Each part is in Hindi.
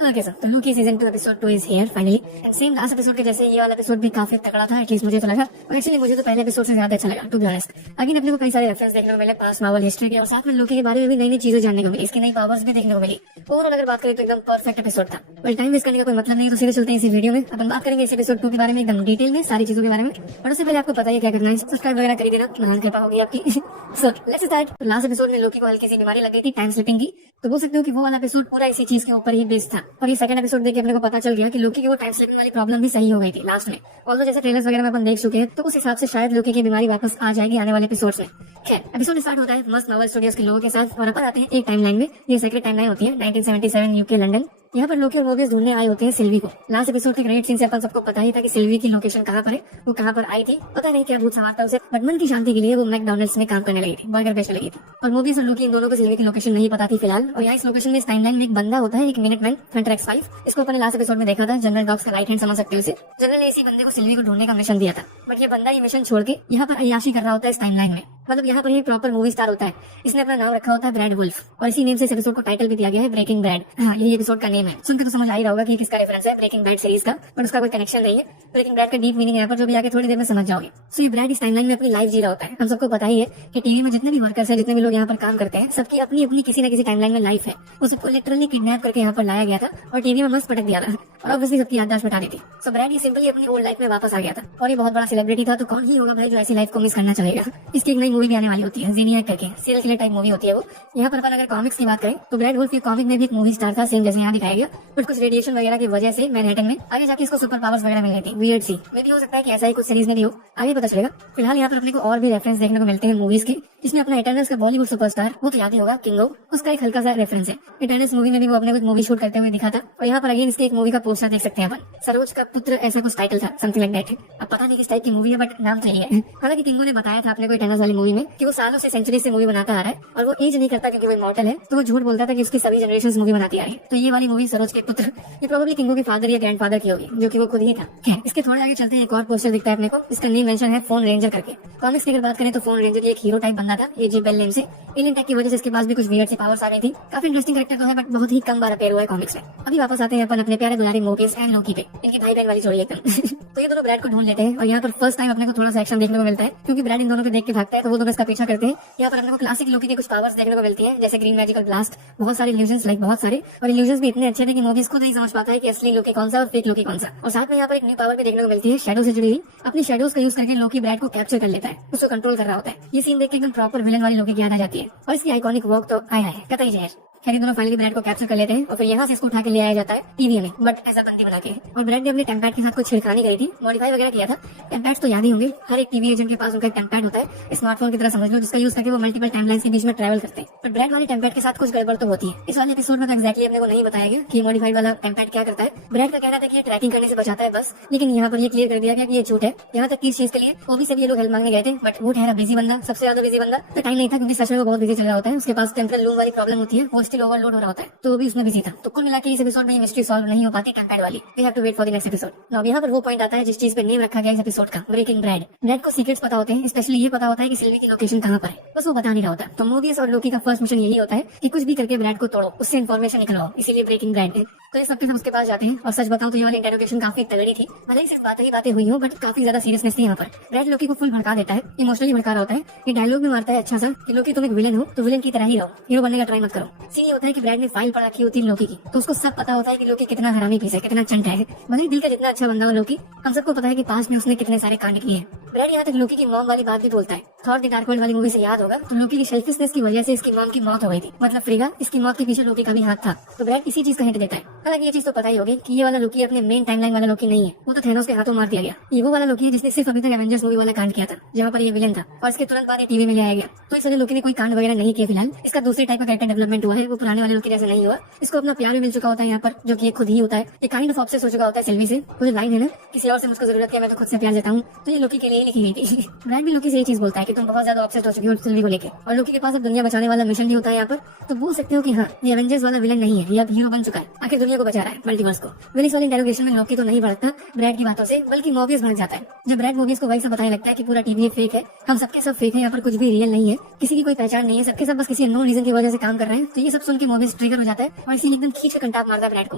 ओके सर, तो Lockie season 2 episode 2 is here finally. And same last episode के जैसे ये वाला एपिसोड भी काफी तगड़ा था, एटलीस्ट मुझे तो लगा। और एक्चुअली मुझे तो पहले एपिसोड से ज्यादा अच्छा लगा, टू बी ऑनेस्ट। अगेन अपने को कई सारे रेफरेंस देखने को मिले पास्ट मार्वल हिस्ट्री के, और साथ में लूकी के बारे में भी नई नई चीजें जानने को मिली, इसकी नई पावर्स भी देखने को मिली। ओवरऑल अगर बात करें तो एकदम परफेक्ट एपिसोड था। बट टाइम वेस्ट करने का कोई मतलब नहीं, तो सीधे चलते हैं इसी वीडियो में। अपन बात करेंगे इस एपिसोड 2 के बारे में एकदम डिटेल में, सारी चीजों के बारे में। और उससे पहले आपको पता है क्या करना है, सब्सक्राइब वगैरह कर देना, महान कृपा होगी आपकी। So let's start. Last episode में लूकी को हल्की सी बीमारी लग गई थी, टाइम स्लिपिंग की। तो बोल सकते हो कि वो वाला एपिसोड पूरा इसी चीज के ऊपर ही बेस्ड था। और ये सेकंड एपिसोड देख के अपने को पता चल गया कि लूकी की वो टाइम स्लिपिंग वाली प्रॉब्लम भी सही हो गई थी लास्ट में। ऑल्दो जैसे ट्रेलर्स वगैरह में अपन देख चुके हैं, तो उस हिसाब से शायद लूकी की बीमारी वापस आ जाएगी आने वाले एपिसोड्स में। खैर, एपिसोड स्टार्ट होता है मस्त मार्वल स्टूडियोज के लोगों के साथ, और अपन आते हैं एक टाइमलाइन में। ये सेक्रेट टाइमलाइन होती है 1977 यूके लंदन। यहाँ पर लोकी और मोबियस ढूंढने आए होते हैं सिल्वी को। लास्ट एपिसोड के क्रेडिट सीन से अपन सबको पता ही था कि सिल्वी की लोकेशन कहाँ पर है, वो कहाँ पर आई थी, पता नहीं क्या भूत सवार था उसे, बट मन की शांति के लिए वो मैकडॉनल्ड्स में काम करने लगी थी, बर्गर बेचने लगी थी। और मोबियस और लोकी इन दोनों को सिल्वी की लोकेशन नहीं पता थी फिलहाल। और यहाँ इस लोकेशन में इस टाइमलाइन में एक बंदा होता है, एक मिनटमैन हंटर X5। इसको अपने लास्ट एपिसोड में देखा था, जनरल डॉग्स का राइट हैंड समझ सकते हो इसे। जनरल ने इसी बंदे को सिल्वी को ढूंढने का मिशन दिया था, बट ये बंदा ये मिशन छोड़ के यहाँ पर अय्याशी कर रहा होता है इस टाइमलाइन में। मतलब यहाँ पर ये प्रॉपर मूवी स्टार होता है। इसने अपना नाम रखा होता है ब्रैड वुल्फ, और इसी नेम से इस एपिसोड को टाइटल भी दिया गया है, ब्रेकिंग बैड। हाँ, यही एपिसोड का नेम है। सुनकर तो समझ आ ही रहा होगा कि किसका रेफरेंस है, ब्रेकिंग बैड सीरीज का, बट उसका कोई कनेक्शन नहीं है। ब्रेकिंग बैड का डीप मीनिंग यहाँ पर जो भी आगे थोड़ी देर में समझ जाओगे। सो ये ब्रैड इस टाइमलाइन में अपनी लाइफ जी रहा होता है। हम सबको पता ही है कि टीवी में जितने भी वर्कर्स है, जितने भी लोग यहाँ पर काम करते हैं, सबकी अपनी अपनी किसी न किसी टाइमलाइन में लाइफ है। उसे लिटरली किडनैप करके यहाँ पर लाया गया था और टीवी में मस्त पटक दिया था, और ऑब्वियसली सबकी याददाश्त मिटा दी थी। सो ब्रैड ये सिंपली अपनी ओल्ड लाइफ में वापस आ गया था, और ये बहुत बड़ा सेलिब्रिटी था। तो कौन ही होगा भाई जो ऐसी लाइफ को मिस करना चाहेगा। इसकी एक नई मूवी भी आने वाली होती है, ज़ेनियाक करके, सीरियल किलर टाइप मूवी होती है वो। यहाँ पर अपन अगर कॉमिक्स की बात करें तो ब्रैड वुल्फ के कॉमिक में भी एक मूवी स्टार था, सेम जैसे यहाँ दिखाया गया। बट कुछ रेडिएशन वगैरह की वजह से मैनहट्टन में आगे जाके इसको सुपर पावर्स वगैरह मिल गई थी, वियर्ड सी। मे भी हो सकता है कि ऐसा ही कुछ सीरीज में भी हो, आगे पता चलेगा। फिलहाल यहाँ पर अपने को और भी रेफरेंस देखने को मिलते हैं मूवीज के, जिसमें अपना इटर्नल्स का बॉलीवुड सुपरस्टार, वो तो याद ही होगा, किंगो, उसका एक हल्का सा रेफरेंस है। इटर्नल्स मूवी में भी वो अपने कुछ मूवी शूट करते हुए दिखा था। और यहाँ पर अगेन इसके एक मूवी का पोस्टर देख सकते हैं अपन, सरोज का पुत्र, ऐसा कुछ टाइटल था, समथिंग लाइक दैट। अब पता नहीं किस टाइप की मूवी है, बट नाम चाहिए है। हालांकि किंगो ने बताया था अपने को इटर्नल्स वाली मूवी में कि वो सालों से, सेंचुरी से मूवी बनाता आ रहा है, और वो एज नहीं करता क्योंकि वो इमॉर्टल है। तो वो झूठ बोलता था कि उसकी सभी जनरेशन मूवी बनाती आ रही है। तो ये वाली मूवी सरोज के पुत्र, ये प्रोबेबली किंगो के फादर या ग्रैंडफादर की होगी, जो कि वो खुद ही था। खैर, इसके थोड़े आगे चलते हैं, एक और पोस्टर दिखता है अपने को, इसका नेम मेंशन है फोन रेंजर करके। कॉमिक्स की अगर बात करें तो फोन रेंजर एक हीरो टाइप बंदा था, ये जे बेल नेम से। एलियन टेक की वजह से इसके पास भी कुछ वियर्ड सी पावर्स आ गई थी। काफी इंटरेस्टिंग कैरेक्टर तो है, बट बहुत ही कम बार अपीयर हुआ है कॉमिक्स में। अभी वापस आते हैं अपन अपने प्यारे दुलारी मोबियस एंड लोकी पे, इनकी भाई बहन वाली जोड़ी एकदम। तो ये दोनों ब्रैड को ढूंढ लेते हैं, और यहाँ पर फर्स्ट टाइम अपने को थोड़ा सा एक्शन देखने को मिलता है, क्योंकि ब्रैड इन दोनों को देख के भागता है, तो वो दोनों इसका पीछा करते हैं। यहाँ पर अपने को क्लासिक लोकी की कुछ पावर्स देखने को मिलती है, जैसे ग्रीन मैजिकल ब्लास्ट, बहुत सारे इल्यूजन्स, लाइक बहुत सारे। और इल्यूजन्स भी इतने अच्छे थे कि मोबियस खुद नहीं समझ पाता है कि असली लोकी कौन सा और फेक लोकी कौन सा। और साथ में यहाँ पर एक न्यू पावर भी देखने को मिलती है, शैडो से जुड़ी हुई। अपनी शैडोज का यूज करके लोकी ब्रैड को कैप्चर कर लेता है, उसको कंट्रोल कर रहा होता है। ये सीन देख के एकदम प्रॉपर विलन वाली लोकी की याद आ जाती है, और इसकी आइकॉनिक वॉक तो आया है कतई जहर। खैर, दोनों फाइनली ब्रैड को कैप्चर कर लेते हैं, और फिर यहाँ से इसको उठा के ले आया जाता है टीवी में, बट ऐसा बंदी बना के। और ब्रैड ने अपने टेम्पैड के साथ कुछ छिड़खानी करी थी, मॉडिफाई वगैरह किया था। टेम्पैड्स तो याद ही होंगे, हर एक टीवी एजेंट के पास उनका टेम्पैड होता है, स्मार्टफोन की तरह समझ लो, जिसका यूज करके वो मल्टीपल टाइमलाइंस के बीच में ट्रैवल करते हैं। पर ब्रैड वाली टेम्पैड के साथ कुछ गड़बड़ तो होती है। इस वाले एपिसोड में तो एक्जैक्टली अपने को नहीं बताया गया कि मॉडिफाइड वाला टेम्पैड क्या करता है। ब्रैड का कहना था कि ये ट्रैकिंग करने से बचाता है बस, लेकिन यहाँ पर ये क्लियर कर दिया गया कि ये झूठ है। यहाँ तक कि इस चीज के लिए ओबी से भी ये लोग हेल्प मांगने गए थे, बट वो ठहरा बिजी बंदा, सबसे ज्यादा बिजी बंदा। तो टाइम नहीं था, क्योंकि सच में वो बहुत बिजी चल रहा होता है, उसके पास टेम्परल लूम वाली प्रॉब्लम होती है, वो स्टिल ओवरलोड हो रहा होता है, तो भी उसमें बिजी था। तो कुल मिला के इस एपिसोड में ये मिस्ट्री सॉल्व नहीं हो पाती टेम्पैड वाली। We have to wait for the next episode. Now यहाँ पर वो पॉइंट आता है जिस चीज पे नेम रखा गया इस एपिसोड का, ब्रेकिंग ब्रैड। ब्रैड को सीक्रेट्स पता होते हैं, स्पेशली ये पता होता है कि सिल्वी की लोकेशन कहाँ पर है, बस वो बता नहीं रहा होता। तो मोबियस और लोकी का फर्स्ट मिशन यही होता है कि कुछ भी करके ब्रैड को तोड़ो, उससे इन्फॉर्मेशन निकलवाओ, इसीलिए ब्रेकिंग ब्रैड है। तो ये सबके सब उसके पास जाते हैं, और सच बताऊं तो ये वाली इंटरोगेशन काफी तगड़ी थी। भले ही सिर्फ बातें हुई हो, बट काफी ज्यादा सीरियसनेस थी यहाँ पर। ब्रैड लोकी को फुल भड़का देता है, इमोशनली भड़का रहा होता है। ये डायलॉग में मारता है अच्छा सा कि लोकी तुम एक विलन हो, तो विलन की तरह ही रहो, हीरो बनने का ट्राई मत करो। सीन ये होता है कि ब्रैड ने फाइल पढ़ रखी होती है लोकी की, तो उसको सब पता होता है कि लोकी कितना हरामी पीस है, कितना चंटा है। भले ही दिल का जितना अच्छा बंदा हो लोकी, हम सबको पता है कि पास में उसने कितने सारे कांड किए हैं। ब्रैड यहाँ तक लोकी की मॉम वाली बात भी बोलता है। थॉर द डार्क वर्ल्ड वाली मूवी से याद होगा, तो लोकी की सेल्फिशनेस की वजह से इसकी मॉम की मौत हो गई थी। मतलब फ्रीगा, इसकी मौत के पीछे लोकी का भी हाथ था। तो ब्रैड इसी चीज का हिंट देता है। हालांकि ये चीज तो पता ही होगी कि ये वाला लोकी अपने मेन टाइमलाइन वाला लोकी नहीं है, वो तो थेनोस के हाथों मार दिया गया। ये वो वाला लोकी है जिसने सिर्फ अभी तक एवेंजर्स मूवी वाला कांड किया था, जहाँ पर ये विलन था, और इसके तुरंत बाद ये टीवी में ले आया गया। तो इस वाले लोकी ने कोई कांड वगैरह नहीं किया फिलहाल। इसका दूसरे टाइप का कैरेक्टर डेवलपमेंट हुआ है, वो पुराने वाले लोकी जैसे नहीं हुआ। इसको अपना प्यार भी मिल चुका होता है यहाँ पर, जो कि खुद ही होता है। एक काइंड ऑफ ऑब्सेस हो चुका होता है सिल्वी से। मुझे लाइन है ना, किसी और से मुझको जरूरत है, मैं तो खुद से प्यार देता हूँ। तो ये लोकी के लिए यही लिखी गई थी। ब्रैड भी लोकी से यही चीज बोलता है कि तुम बहुत ज्यादा ऑब्सेस्ड हो चुकी हो सिल्वी को लेके, और लोकी के पास अब दुनिया बचाने वाला मिशन भी होता है यहाँ पर, तो बोल सकते हो कि हाँ, ये एवेंजर्स वाला विलन नहीं है, ये अब हीरो बन चुका है, आखिर दुनिया को बचा रहा है मल्टीवर्स को। विलिस वाली इंटेरोगेशन में लोकी तो नहीं भड़कता ब्रैड की बातों से, बल्कि मोबियस भड़क जाता है जब ब्रैड मोबियस को वही सब बताने लगता है कि पूरा टीवी फेक है, हम सबके सब फेक है, यहाँ पर कुछ भी रियल नहीं है, किसी की कोई पहचान नहीं है, सबके सब बस किसी अननोन रीजन की वजह से काम कर रहे हैं। तो ये सब सुन के मोबियस ट्रिगर हो जाता है और इसीलिए एकदम खींच कर कंटाप मारता है ब्रैड को।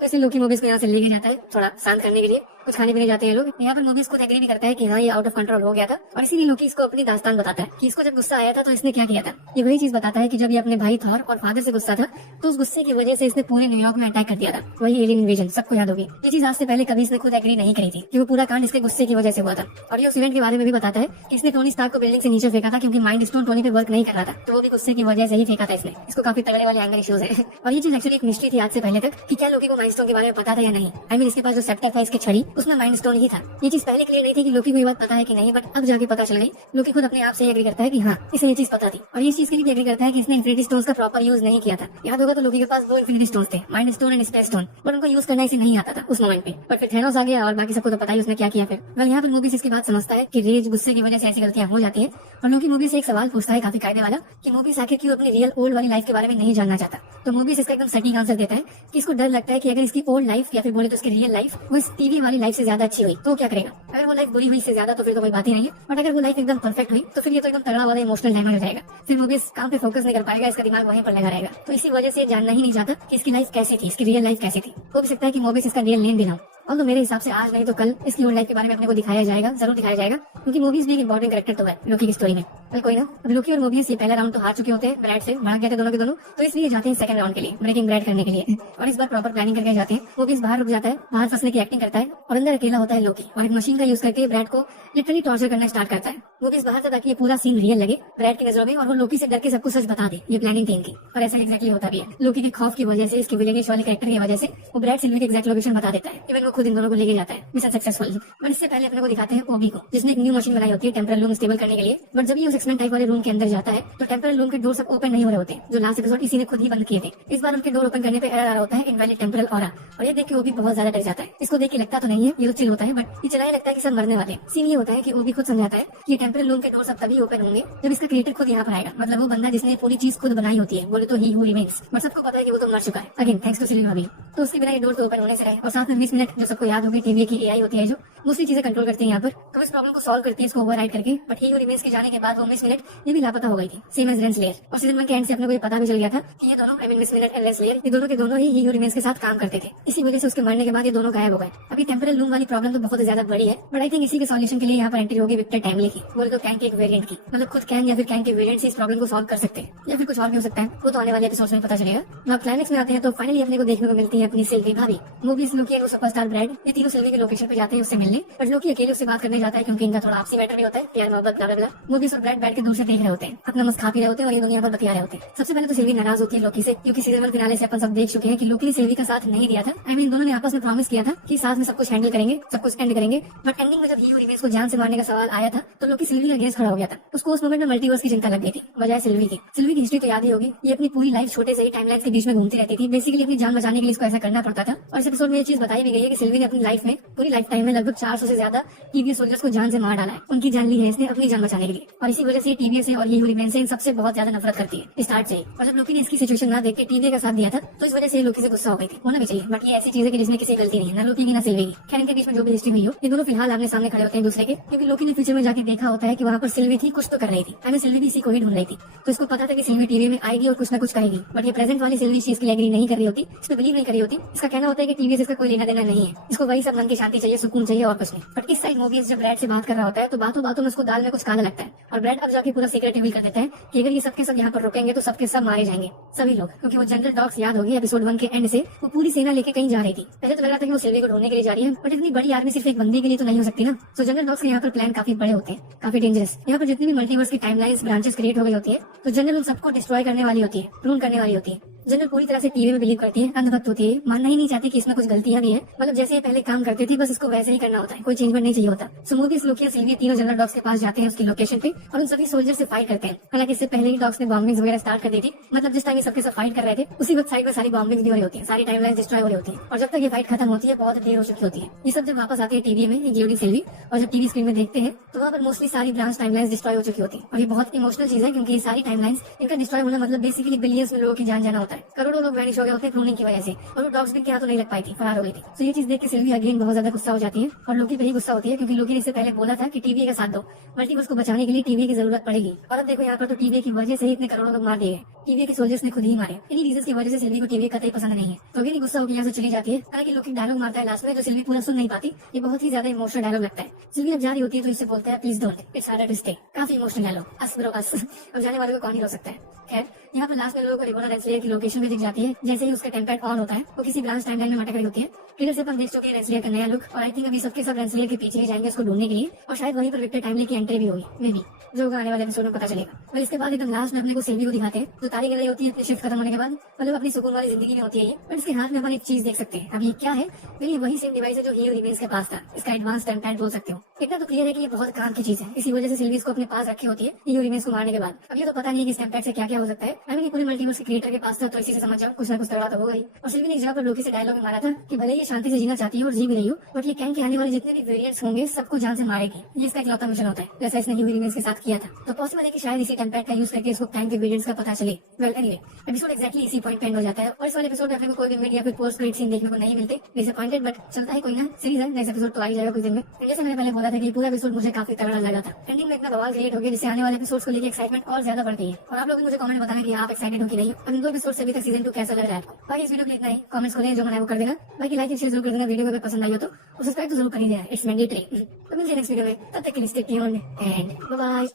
वैसे लोकी मोबियस को यहाँ से लेके जाता है थोड़ा शांत करने के लिए, कुछ खाने पीने जाते हैं लोग। यहाँ पर मोबियस खुद एग्री भी करता है कि हाँ, ये आउट ऑफ कंट्रोल हो गया था, और इसीलिए लोकी इसको अपनी दास्तान बताता है कि इसको जब गुस्सा आया था तो इसने क्या किया था। ये वही चीज बताता है कि जब ये अपने भाई थॉर और फादर से गुस्सा था तो उस गुस्से की वजह से इसने पूरे न्यूयॉर्क में अटैक कर दिया था, वही एलियन इन्वेजन, सबको याद होगी। ये चीज आज से पहले कभी इसने खुद एग्री नहीं करी थी कि वो पूरा कांड इसके गुस्से की वजह से हुआ था। और ये उस इवेंट के बारे में भी बताता है कि इसने टोनी स्टार्क को बिल्डिंग से नीचे फेंका था क्योंकि माइंड स्टोन टोनी पे वर्क नहीं कर रहा था, तो वो भी गुस्से की वजह से ही फेंका था इसने। इसको काफी तगड़े वाले एंगर इश्यूज है। और ये चीज एक्चुअली एक मिस्ट्री थी आज से पहले तक कि क्या लोकी को माइंड स्टोन के बारे में पता था या नहीं। आई मीन इसके पास जो सेप्टर था इसके छड़ी, उसमें माइंड स्टोन ही था। ये चीज पहले क्लियर नहीं थी कि लोकी को ये बात पता है कि नहीं, बट अब जाके पता चल गई। लोकी खुद अपने आप से एग्री करता है कि हाँ, इसे ये चीज पता थी, और ये चीज के लिए भी एग्री करता है कि इसने इन्फिनिटी स्टोन्स का प्रॉपर यूज नहीं किया था। याद होगा तो लोकी के पास 2 इन्फिनिटी स्टोन्स थे, mind stone and space stone, पर उनको यूज करना इसे नहीं आता था उस मोमेंट पे। पर फिर थैनोस आ गया और बाकी सबको तो पता ही उसने क्या किया। फिर वेल यहाँ पर मोबियस इसकी बात समझता है कि रेज गुस्से की वजह से ऐसी गलतियां हो जाती है, और लोकी मोबियस से एक सवाल पूछता है काफी कायदे वाला कि मोबियस आखिर क्यों अपनी रियल ओल्ड वाली लाइफ के बारे में नहीं जानना चाहता। तो मोबियस इसका एकदम सटीक आंसर देता है कि इसको डर लगता है कि अगर इसकी ओल्ड लाइफ या फिर बोले तो उसकी रियल लाइफ वो इस टीवी वाली लाइफ से ज्यादा अच्छी हुई तो क्या करेगा। अगर वो लाइफ बुरी हुई से ज्यादा तो फिर तो कोई बात ही नहीं है, बट अगर वो लाइफ एकदम परफेक्ट हुई तो फिर ये तो एकदम तगड़ा वाला इमोशनल डैमेज हो जाएगा। फिर मोबियस काम पे फोकस नहीं कर पाएगा, इसका दिमाग वहीं पर लगा रहेगा। तो इसी वजह से जानना ही नहीं चाहता कि इसकी लाइफ कैसी थी, इसकी रियल लाइफ कैसी थी। हो भी सकता है कि मोबियस इसका रियल नेम भी ना हो, और तो मेरे हिसाब से आज नहीं तो कल इसकी ओल्ड लाइफ के बारे में अपने को दिखाया जाएगा, जरूर दिखाया जाएगा, क्योंकि मोबियस भी एक इंपॉर्टेंट कैरेक्टर तो है लोकी की स्टोरी में। पर कोई ना, अब लोकी और मोबियस ये पहला राउंड तो हार चुके होते हैं, ब्रैड से भड़क गए थे दोनों के दोनों, तो इसलिए जाते हैं सेकंड राउंड के लिए ब्रेकिंग ब्रैड करने के लिए। और इस बार प्रॉपर प्लानिंग करके जाते हैं। मोबियस बाहर रुक जाता है, बाहर फंसने की एक्टिंग करता है, और अंदर अकेला होता है लोकी, और एक मशीन का यूज करके ब्रैड को लिटरली टॉर्चर करना स्टार्ट करता है। मोबियस बाहर था ताकि ये पूरा सीन रियल लगे ब्रैड की नजरों में, और वो लोकी से डर के सबको सच बता दे। ये प्लानिंग थी इनकी, और ऐसा एक्जैक्टली होता भी है। लोकी के खौफ की वजह से, इसके विलेनिश वाले कैरेक्टर की वजह से वो ब्रैड सिल्वी की एग्जैक्ट लोकेशन बता देता है। इवन वो खुद इन दोनों को लेके जाता है मिशन सक्सेसफुल। बट इससे पहले अपने को दिखाते हैं ओबी को, जिसने एक न्यू मशीन बनाई होती है टेम्परल रूम स्टेबल करने के लिए। बट जब ये उस एक्सपेरिमेंट टाइप वाले रूम के अंदर जाता है तो टेम्परल रूम के डोर सब ओपन नहीं हो रहे होते, जो लास्ट एपिसोड इसी ने खुद ही बंद किए थे। इस बार उनके डोर ओपन करने पे एरर आ रहा होता है, इनवैलिड टेम्परल ऑरा, और ये देख के ओबी बहुत ज्यादा डर जाता है। इसको देख के लगता तो नहीं है, ये तो चिल होता है, बट ये चलाने लगता है कि सब मरने वाले। सीन ये होता है कि ओबी खुद समझाता है कि टेम्परल रूम के डोर सब तभी ओपन होंगे जब इसका क्रिएटर खुद यहाँ पर आएगा, मतलब वो बंदा जिसने पूरी चीज खुद बनाई होती है, बोले तो ही हू रिमेन्स। बट सबको पता है कि वो तो मर चुका है, अगेन थैंक्स टू सिल्वी भाभी। तो उसके बिना ये डोर तो ओपन होने से रहे, और साथ में 20 मिनट जो सबको याद होगी टीवी की एआई होती है जो दूसरी चीजें कंट्रोल करती है यहाँ पर, तो इस प्रॉब्लम को सॉल्व करती है इसको ओवरराइड करके। बट ही हू रिमेन्स के जाने के बाद वो मिस मिनट ये भी लापता हो गई थी, सेम एज रेंसलेयर। और सीजन 1 के एंड से अपने को ये पता भी चल गया था कि ये दोनों, I mean Miss Minute and Renslayer, ये दोनों के दोनों ही हू रिमेन्स के साथ काम करते थे। इसी वजह से उसके मरने के बाद ये दोनों गायब हो गए। अभी टेम्परल रूम वाली प्रॉब्लम तो बहुत ज्यादा बड़ी है, बट आई थिंक इसी के सॉल्यूशन के लिए यहाँ पर एंट्री होगी विक्टर टाइमली की, बोले तो कैंग के एक वेरिएंट की, मतलब खुद कैंग या फिर कैंग के वेरिएंट से इस प्रॉब्लम को सॉल्व कर सकते हैं, या फिर कुछ और भी हो सकता है, वो तो आने वाले एपिसोड्स में पता चलेगा। अब क्लाइमेक्स में आते हैं तो फाइनली अपने को देखने को मिलती है अपनी सिल्वी भाभी। मोबियस, लोकी और सुपरस्टार ब्रैड, ये तीनों सिल्वी के लोकेशन पे जाते हैं उससे मिलने, बट लोकी अकेले उससे बात करने जाता है क्योंकि इनका थोड़ा आपसी मैटर भी होता है, प्यार मोहब्बत ब्ला ब्ला। मोबियस और ब्रैड बैठ के दूर से देख रहे होते हैं, अपना मस्त खा पी रहे होते हैं, और ये दुनिया पर बतिया रहे होते हैं। सबसे पहले तो सिल्वी नाराज होती है लोकी से, क्योंकि सीजन 1 फिनाले से अपन सब देख चुके हैं कि लोकी ने सिल्वी का साथ नहीं दिया था। आई मीन दोनों ने आपस में प्रॉमिस किया था कि साथ में सब कुछ हैंडल करेंगे, सब कुछ एंड करेंगे, बट एंडिंग में जब ही हू रिमेन्स को जान से मारने का सवाल आया था तो लोकी सिल्वी के अगेंस्ट खड़ा हो गया था। उसको उस मोमेंट में मल्टीवर्स की चिंता लग गई थी बजाय सिल्वी की। सिल्वी की हिस्ट्री तो याद ही होगी, ये अपनी पूरी लाइफ छोटे से ही टाइमलाइंस के बीच में घूमती रहती थी, बेसिकली अपनी जान बचाने के लिए इसको ऐसा करना पड़ता था। और इस एपिसोड में ये चीज बताई भी गई है कि सिल्वी ने अपनी लाइफ में, पूरी लाइफ टाइम में लगभग 400 से ज्यादा टीवीएस सोल्जर्स को जान से मार डाला है, उनकी जान ली है इसने अपनी जान बचाने के लिए। और इसी वजह से टीवीएस से और ये रिमेन से इन सबसे बहुत ज्यादा नफरत करती है स्टार्ट से ही। और जब लोकी ने इसकी सिचुएशन ना देख के टीवी का साथ दिया था तो इस वजह से लोकी से गुस्सा हो गई थी, होना भी चाहिए, बट ये ऐसी चीज है कि जिसमें किसी गलती नहीं है, ना लोकी की ना सिल्वी की। खैर इनके बीच में जो भी हिस्ट्री हुई हो, ये दोनों फिलहाल आमने सामने खड़े होते हैं दूसरे के, क्योंकि लोकी ने फ्यूचर में जाके देखा होता है कि वहाँ पर सिल्वी थी, कुछ तो कर रही थी। आई मीन सिल्वी भी इसी को ही ढूंढ रही थी, तो इसको पता था कि सिल्वी टीवी में आएगी और कुछ ना कुछ करेगी, बट ये प्रेजेंट वाली सिल्वी चीज के लिए एग्री नहीं कर रही होती, इस पर बिलीव नहीं कर रही होती। इसका कहना होता है कि टीवी से इसका कोई लेना देना नहीं है, इसको वही सब मन की शांति चाहिए, सुकून चाहिए और कुछ नहीं। बट इस साइड मोबियस जब ब्रैड से बात कर रहा होता है तो बातों बातों में उसको दाल में कुछ काला लगता है, और ब्रैड अब जाके पूरा सीक्रेट रिवील कर देता है कि अगर ये सबके सब यहाँ पर रुकेंगे तो सबके सब मारे जाएंगे, सभी लोग। क्योंकि वो जनरल डॉग्स याद होगी एपिसोड 1 के एंड से वो पूरी सेना लेके कहीं जा रही थी। पहले तो लग रहा था कि वो सिल्वी को ढूंढने के लिए जा रही है, बट इतनी बड़ी आर्मी सिर्फ एक बंदे के लिए तो नहीं हो सकती ना। तो जनरल डॉग्स के यहाँ पर प्लान काफी बड़े होते हैं, काफी डेंजरस। यहाँ पर जितनी भी मल्टीवर्स की टाइमलाइंस ब्रांचेस क्रिएट हो गई होती है तो जनरल उन सबको डिस्ट्रॉय करने वाली होती है, प्रून करने वाली होती है। जनरल पूरी तरह से टीवी में बिलीव करती है, अंधभक्त होती है, मानना ही नहीं चाहती कि इसमें कुछ गलतियां भी है। मतलब जैसे ये पहले काम करते थे बस इसको वैसे ही करना होता है, कोई चेंजमेंट नहीं चाहिए होता। सो मूवीज लोकी और सिल्वी तीनों जनरल डॉग्स के पास जाते हैं उसकी लोकेशन पे और उन सभी सोल्जर से फाइट करते हैं। हालांकि इससे पहले ही डॉग्स ने बॉम्बिंग वगैरह स्टार्ट कर दी थी। मतलब जिस टाइम ये सबके सब फाइट कर रहे थे उसी वक्त साइड में सारी बॉम्बिंग भी हो रही होती है, सारी टाइमलाइन डिस्ट्रॉय हो रही होती है। और जब तक ये फाइट खत्म होती है बहुत देर हो चुकी होती है। ये सब जब वापस आती है टीवी में ये गियोडी सिल्वी और जब टीवी स्क्रीन में देखते हैं तो वहाँ पर मोस्टली सारी ब्रांच टाइमलाइंस डिस्ट्रॉय हो चुकी होती है। और ये बहुत इमोशनल चीज है क्योंकि ये सारी टाइमलाइंस इनका डिस्ट्रॉय होना मतलब बेसिकली बिलियंस में लोगों की जान जाना होता है। करोड़ों लोग वैनिश हो गए होते हैं क्लोनिंग की वजह से और वो डॉग्स भी क्या तो नहीं लग पाई थी, फरार हो गई थी। तो ये चीज देख के सिल्वी अगेन बहुत ज्यादा गुस्सा हो जाती है और लोकी पे ही गुस्सा होती है क्योंकि लोकी ने इससे पहले बोला था कि टीवी का साथ दो, मल्टीवर्स को बचाने के लिए टीवी की जरूरत पड़ेगी। और अब देखो यहाँ पर तो टीवी की वजह से ही इतने करोड़ों लोग मार दिए गए। टीवी के सोल्जर्स ने खुद ही मारे। इन्हीं रीजन की वजह से सिल्वी को टीवी कतई पसंद नहीं है। तो अगेन गुस्सा होकर यहाँ से चली जाती है। हालांकि लोकी डायलॉग मारता है लास्ट में जो सिल्वी पूरा सुन नहीं पाती। ये बहुत ही ज्यादा इमोशनल डायलॉग लगता है। सिल्वी जब जा रही होती है तो इससे बोलता है please don't, it's harder to stay. काफी emotional dialogue, us bro us. अब जाने वाले को कौन ही रोक सकता है। खैर यहाँ पर लास्ट में लोगों को रिबोना रेंसलियर की लोकेशन भी दिख जाती है। जैसे ही उसका टेम्पलेट ऑन होता है वो किसी ब्रांच टाइमलाइन में मटक रही होती है। ट्रेलर से अपन देख चुके हैं रेंसलियर का नया लुक और आई थिंक अभी सबके सब रेंसलियर के पीछे ही जाएंगे उसको ढूंढने के लिए और शायद वहीं पर विक्टर टाइमली की एंट्री भी होगी, मे बी, जो होगा आने वाले एपिसोड में पता चलेगा। और इसके बाद एकदम लास्ट में अपने को सिल्वी को दिखाते हैं जो तारी गिर रही होती है अपनी शिफ्ट खत्म होने के बाद। मतलब अपनी सुकून वाली जिंदगी में होती है ये। और इसके हाथ में अपन एक चीज देख सकते हैं। अब ये क्या है? ये वही सेम डिवाइस है जो हीरो रिमेन्स के पास था। इसका एडवांस टेम्पलेट बोल सकते हो। इतना तो क्लियर है कि ये बहुत काम की चीज है, इसी वजह से सिल्वी इसको अपने पास रखी होती है हीरो रिमेन्स को मारने के बाद। अब ये तो पता नहीं है कि इस टेम्पलेट से क्या क्या हो सकता है। आई मीन पूरे मल्टीवर्स के क्रिएटर के पास था तो इसी से समझ जाओ कुछ ना कुछ तगड़ा तो होगा ही। और सिल्वी ने इस जगह पर लोकी से डायलॉग में मारा था कि भले ये शांति से जीना चाहती है और जी भी रही हो बट ये कैंग के आने वाले जितने भी वेरिएंट्स होंगे सबको जान से मारेगी। ये इसका इकलौता मिशन होता है जैसा इसने हीरो रिमेन्स के साथ किया था। तो पॉसिबल है कि शायद इसी टेम्पलेट का यूज करके इसको कैंग के वेरिएंट्स का पता चले। वेल एनीवे एपिसोड एक्जैक्टली इसी पॉइंट पे एंड हो जाता है और इस वाले एपिसोड में अपने को कोई भी मीडिया फिर पोस्ट क्रेडिट सीन देखने को नहीं मिलते। डिसअपॉइंटेड बट चलता है, कोई ना, सीरीज है, नेक्स्ट एपिसोड तो आ ही जाएगा कुछ दिन में। जैसे मैंने पहले बोला था कि पूरा एपिसोड मुझे काफी तगड़ा लगा था। एंडिंग में इतना बवाल क्रिएट हो गया जिससे आने वाले एपिसोड्स को लेकर एक्साइटमेंट और ज्यादा बढ़ गई है। और आप लोग मुझे कमेंट में बताना कि आप एक्साइटेड हो कि नहीं। और इन दो एपिसोड से अभी तक सीजन 2 कैसा लग रहा है आपको। बाकी इस वीडियो के लिए इतना ही। कमेंट्स खोलें जो मैंने वो कर देगा। बाकी लाइक शेयर जरूर कर देना वीडियो को, अगर पसंद आई हो तो सब्सक्राइब तो जरूर कर ही देना, इट्स मैंडेटरी। तो मिलते हैं नेक्स्ट वीडियो में, तब तक के लिए stay tuned and bye bye.